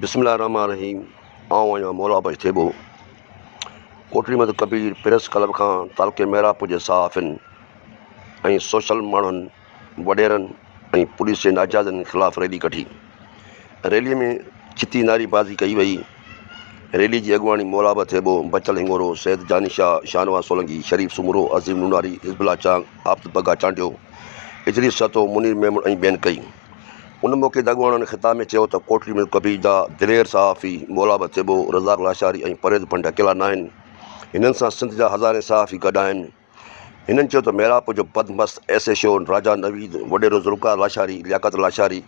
बिस्मिल्लाहिर्रहमानिर्रहीम। आऊं आहियां मौला बच थेबो। कोटड़ी मद कबीर प्रेस क्लब खां तालुके मेरापुर जे सहाफ़िन ऐं सोशल माण्हुनि वॾेरनि ऐं पुलिस जे नाजाइज़नि ख़िलाफ़ु रैली कढी। रैलीअ में चिती नारेबाज़ी कई वई। रैली जी अॻुवाणी मौला बच थेबो, बचल हिंगोरो, सैद जानी शाह, शाहनवाज़ सोलंकी, शरीफ़ सुमरो, अज़ीम नूनारी, हिज़बुल्ला चांग, आफ़त बगा चांडियो, इजरीस सतो, मुनीर मेमण ऐं ॿियनि कई। उन मौक़े ते अॻुवाणनि ख़िताब में चयो त कोटड़ी में कबीर जा दिलेर सहाफ़ी मौला बच थेबो, रज़ाक लाशारी ऐं परवेज़ भंड अकेला न आहिनि। हिननि सां सिंध जा हज़ारे सहाफ़ी गॾु आहिनि। हिननि चयो त मेरापुर जो बदमस्त SHO राजा नवीद, वॾेरो ज़ुल्फ़कार लाशारी, लियाक़त लाशारी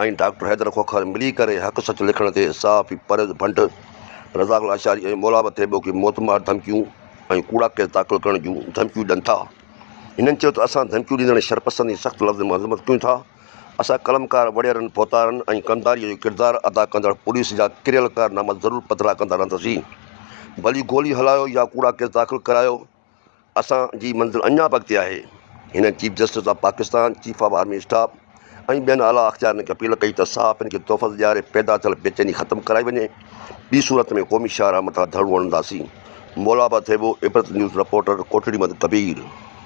ऐं डॉक्टर हैदर खोखर मिली करे हक़ सच लिखण ते सहाफ़ी परवेज़ भंड, रज़ाक लाशारी ऐं मौला बच थेबो खे मौतमार धमकियूं ऐं कूड़ा केस दाख़िल करण जूं धमकियूं ॾियनि था। हिननि चयो त असां धमकियूं ॾींदड़ शरपसंद ऐं सख़्तु लफ़्ज़ में मज़म्मत कयूं था। असां कलमकार वॾेरनि पोतारनि ऐं कमदारीअ जो किरदारु अदा कंदड़ पुलिस जा किरियल कारनामा ज़रूरु पधिरा कंदा रहंदासीं। भली गोली हलायो या कूड़ा केस दाख़िल करायो, असांजी मंज़िल अञा बि अॻिते आहे। हिन chief justice of Pakistan, chief of army staff ऐं ॿियनि आला अख़्तियारनि खे अपील कई त सहाफ़िन खे तोहफ़त ॾियारे पैदा थियल बेचैनी ख़तमु कराई वञे। ॿी सूरत में क़ौमी शाहराह मथां धड़ो हणंदासीं। मौला बच थेबो, इबरत न्यूज़ रिपोर्टर, कोटड़ी मद कबीर।